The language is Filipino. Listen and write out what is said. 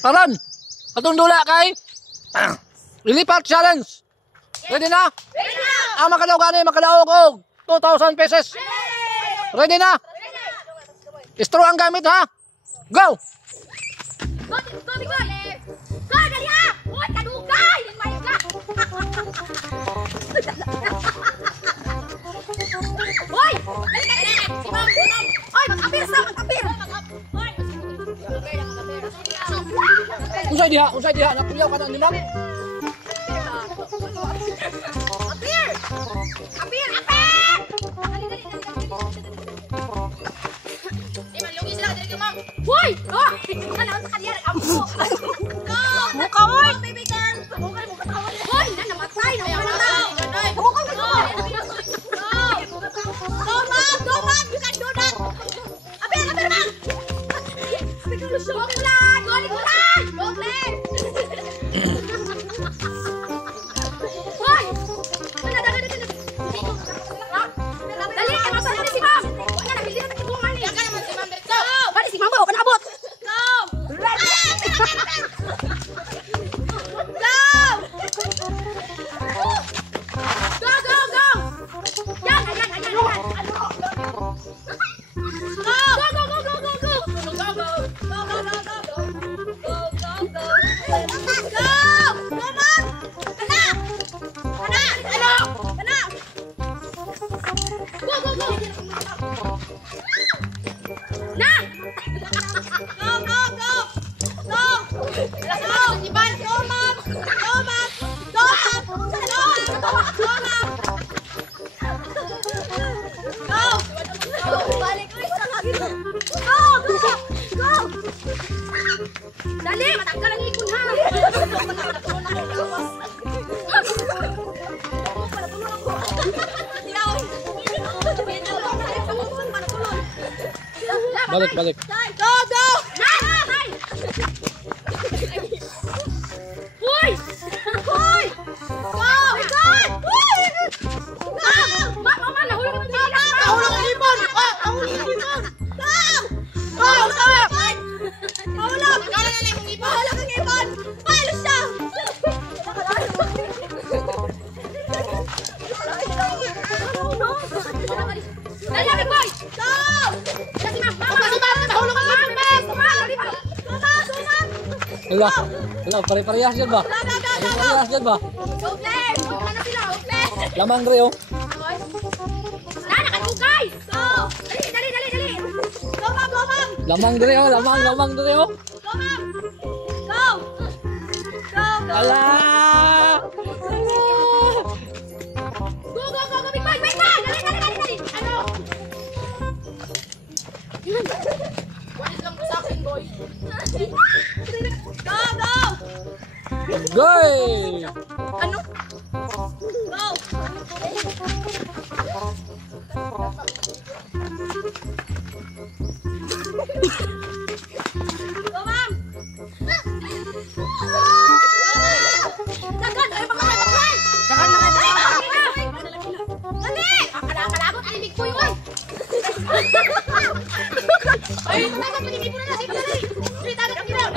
Paran! Atong dula kay Lilipat Challenge. Ready na? Ready na! Makadaw gani, makadaw og 2,000 pesos. Ready na? Straw ang gamit ha. Go! Go, dali ha! Uy, kadugay! May ka! Uy! Dali! Si Ma'am! Uy, mag-apir sa! Mag-apir! Unsay diha, nakuyaw ka na ni Ma'am. Apir! Apir! Dali! Malugi sila, dali ka, Ma'am! Uy! Oh! Ano sa kanya? Ampo! Mukha, uy! Baby girl! Uy! Namatay! Namatay! Mukha mo! Go, Ma'am! Go, Ma'am! You can do that! Apir! Ma'am! Go, Glenn! Go, Glenn! Uy! Dali! Masaya na si Ma'am! Wala na, hindi na nakitungan niya! Kaya naman si Ma'am dito! Pwede si Ma'am ba? Huwag ka nakabot! Go! Dali, matanggal ang ikon ha. Balik. Go, go. Uy! Uy! Go! Uy! Mama, nahulog ang ibon. Nahulog ang ibon. Nahulog ang ibon. Go! Go! Nahulog! Nahulog ang ibon. Palo siya! Dali, boy! Go! Dali, mama! Nahulog ang ibon, ma'am! Wala, pare-parehas yan ba? Pare-parehas yan ba? Open! Ano sila? Open! Lamang dre oh. Nakatugay! Go! Dali! Go, ma'am! Lamang dre oh. Go, ma'am! Go! Go! Ala! Go, big boy! Wait na! Dali! Ano? One lang sa akin, boy. Go! Goy! Ano? Go! Go, ma'am! Dagan! Ay, bakal! Dagan! Dali! Akalagot! Alimig po yun! Ay, ito na! Panimig mo na! Sige, dali! Dali, dagat ang ginaw!